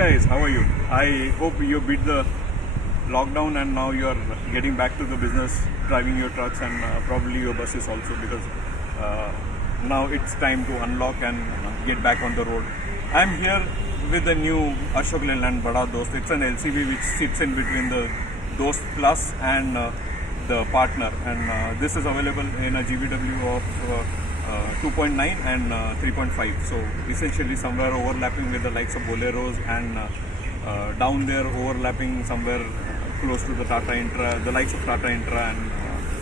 guys, how are you? I hope you beat the lockdown and now you are getting back to the business, driving your trucks and probably your buses also, because now it's time to unlock and get back on the road. I'm here with the new Ashok Leyland Bada Dost. It's an LCV which sits in between the Dost Plus and the Partner, and this is available in a GVW of 2.9 and 3.5. So essentially somewhere overlapping with the likes of Boleros, and down there overlapping somewhere close to the Tata Intra, the likes of Tata Intra, and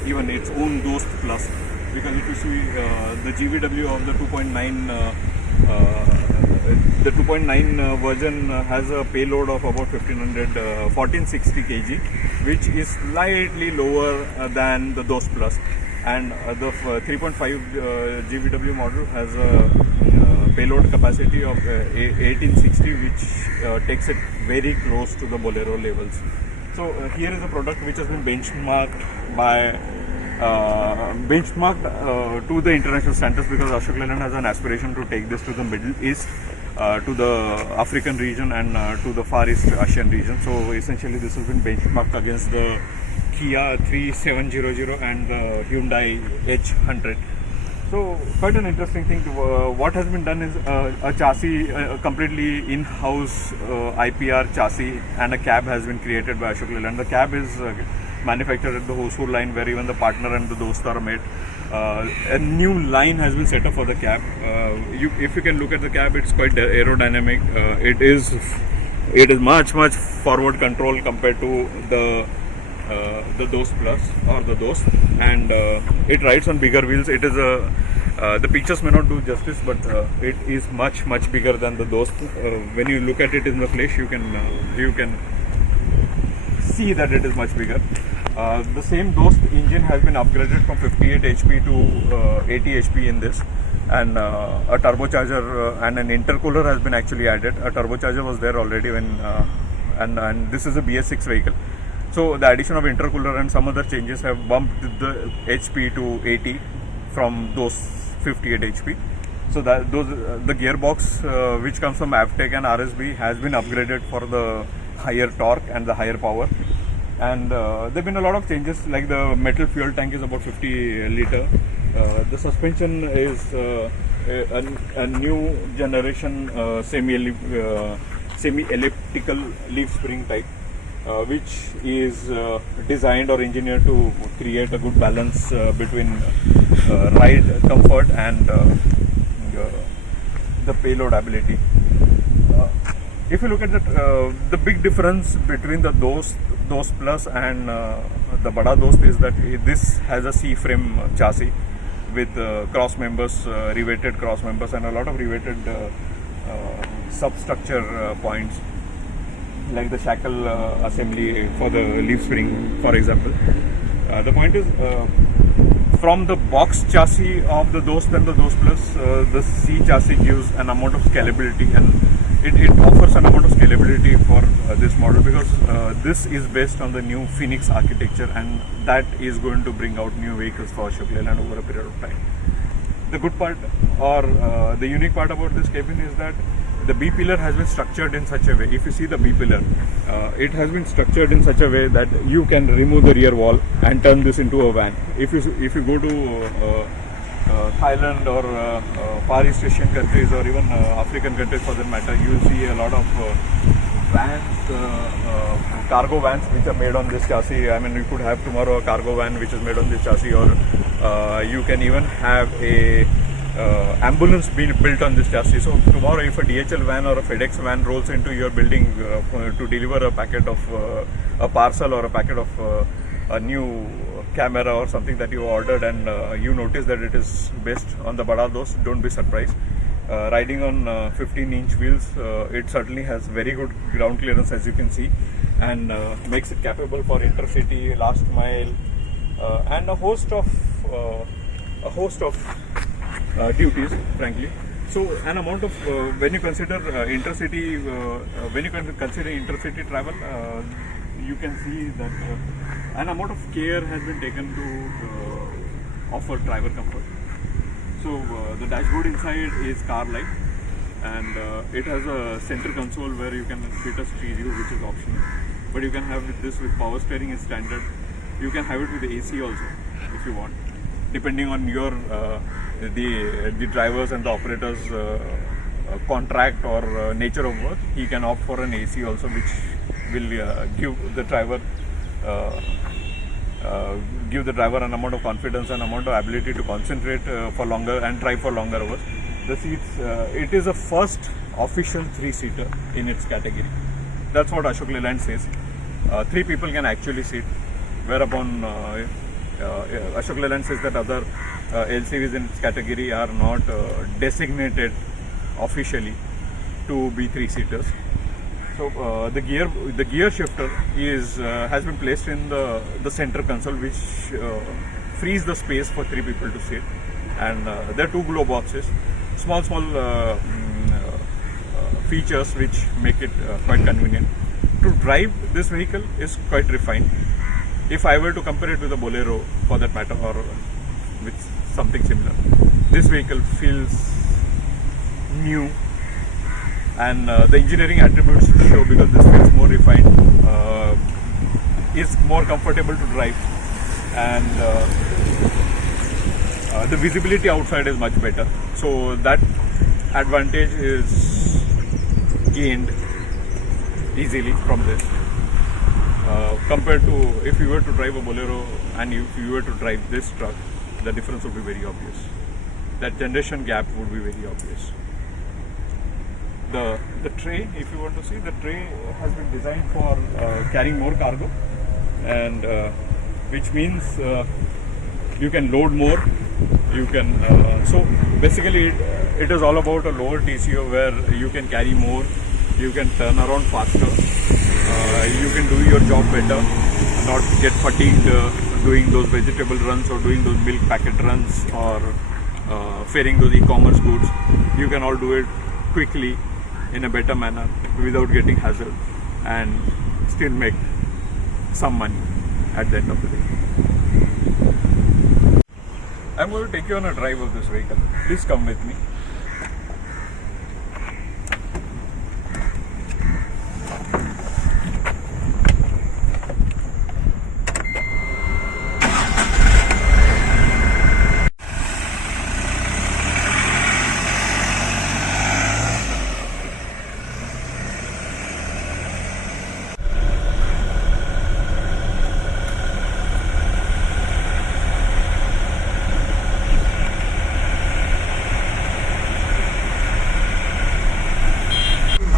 even its own Dost Plus. Because if you see the GVW of the 2.9, the 2.9 version has a payload of about 1460 kg, which is slightly lower than the Dost Plus. And the 3.5 GVW model has a payload capacity of 1860, which takes it very close to the Bolero levels. So here is a product which has been benchmarked to the international standards, because Ashok Leyland has an aspiration to take this to the Middle East, to the African region, and to the Far East Asian region. So essentially this has been benchmarked against the Kia 3700 and the Hyundai H100. So quite an interesting thing. What has been done is a chassis, completely in-house IPR chassis, and a cab has been created by Ashok Leyland. The cab is manufactured at the Hosur line, where even the Partner and the Dost are made. A new line has been set up for the cab. If you can look at the cab, it's quite aerodynamic. It is much forward control compared to the Dost Plus or the Dost, and it rides on bigger wheels. It is the pictures may not do justice, but it is much bigger than the Dost. When you look at it in the flesh, you can see that it is much bigger. The same Dost engine has been upgraded from 58 HP to 80 HP in this, and a turbocharger and an intercooler has been actually added. A turbocharger was there already when and this is a BS6 vehicle. So the addition of intercooler and some other changes have bumped the HP to 80 from those 58 HP. So that the gearbox which comes from Avtech and RSB has been upgraded for the higher torque and the higher power. And there have been a lot of changes, like the metal fuel tank is about 50 liter. The suspension is a new generation semi-elliptical leaf spring type, which is designed or engineered to create a good balance between ride comfort and the payload ability. If you look at the big difference between the Dost Plus and the Bada Dost is that this has a C-frame chassis with cross members, riveted cross members, and a lot of riveted substructure points, like the shackle assembly for the leaf spring, for example. The point is, from the box chassis of the Dost and the Dost Plus, the C chassis gives an amount of scalability, and it offers an amount of scalability for this model, because this is based on the new Phoenix architecture, and that is going to bring out new vehicles for Ashok Leyland over a period of time. The good part, or the unique part about this cabin, is that the B pillar has been structured in such a way. If you see the B pillar, it has been structured in such a way that you can remove the rear wall and turn this into a van. If you go to Thailand or Far East Asian countries, or even African countries for that matter, you will see a lot of vans, cargo vans which are made on this chassis. I mean, you could have tomorrow a cargo van which is made on this chassis, or you can even have a ambulance being built on this chassis. So tomorrow, if a DHL van or a FedEx van rolls into your building to deliver a packet of a parcel or a packet of a new camera or something that you ordered, and you notice that it is based on the Bada Dost, don't be surprised. Riding on 15-inch wheels, it certainly has very good ground clearance, as you can see, and makes it capable for intercity, last mile, and a host of duties, frankly. So an amount of when you consider intercity travel, you can see that an amount of care has been taken to offer driver comfort. So the dashboard inside is car-like. and it has a center console where you can fit a stereo, which is optional, but you can have this with power steering is standard. You can have it with AC also if you want, depending on your the drivers and the operators contract or nature of work. He can opt for an AC also, which will give the driver an amount of confidence and amount of ability to concentrate for longer and drive for longer hours. The seats, it is a first official 3-seater in its category. That's what Ashok Leyland says. 3 people can actually sit, whereupon Ashok Leyland says that other LCVs in its category are not designated officially to be 3-seaters. So the gear shifter has been placed in the center console, which frees the space for 3 people to sit. And there are 2 glow boxes, small features which make it quite convenient. To drive this vehicle is quite refined. If I were to compare it with a Bolero, for that matter, or with something similar, this vehicle feels new, and the engineering attributes show, because this feels more refined, is more comfortable to drive, and the visibility outside is much better. So that advantage is gained easily from this, compared to if you were to drive a Bolero and if you were to drive this truck, the difference would be very obvious. That generation gap would be very obvious. The tray, if you want to see, the tray has been designed for carrying more cargo, and which means you can load more. You can so basically it is all about a lower TCO, where you can carry more, you can turn around faster, you can do your job better, not get fatigued doing those vegetable runs or doing those milk packet runs or ferrying those e-commerce goods. You can all do it quickly in a better manner without getting hassled, and still make some money at the end of the day. I'm going to take you on a drive of this vehicle. Please come with me.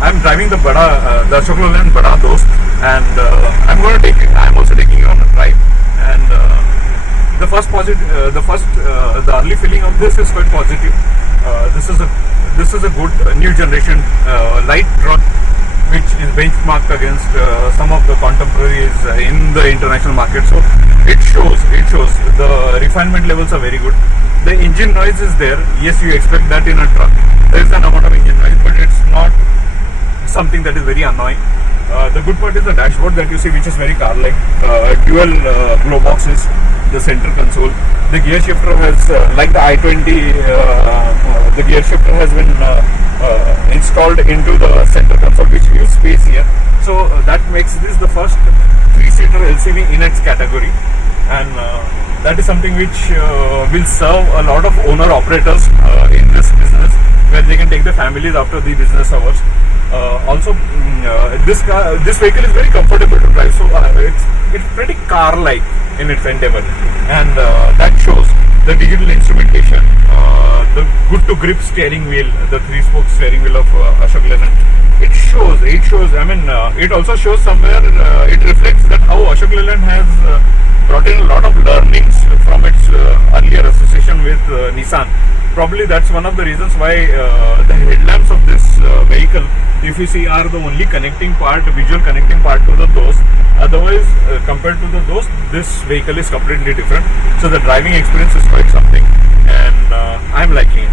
I'm driving the Ashok Leyland Bada Dost, and I'm also taking you on a drive. And the early feeling of this is quite positive. This is a good new generation light truck, which is benchmarked against some of the contemporaries in the international market. So it shows the refinement levels are very good. The engine noise is there. Yes, you expect that in a truck. There is an amount of engine noise, but it's not something that is very annoying. The good part is the dashboard that you see, which is very car-like. Dual glow boxes, the center console. The gear shifter has, like the i20, the gear shifter has been installed into the center console, which gives space here. So that makes this the first 3-seater LCV in its category, and that is something which will serve a lot of owner-operators in this business, where they can take their families after the business hours. Also, this vehicle is very comfortable to drive, so it's pretty car-like in its endeavor, and that shows. The digital instrumentation, the good-to-grip steering wheel, the 3-spoke steering wheel of Ashok Leyland. It shows. I mean, it also shows somewhere. It reflects that how Ashok Leyland has brought in a lot of learnings from its earlier association with Nissan. Probably that's one of the reasons why the headlamps of this vehicle, if you see, are the only connecting part, visual connecting part to the Dost. Otherwise, compared to the Dost, this vehicle is completely different. So the driving experience is quite something, and I'm liking it.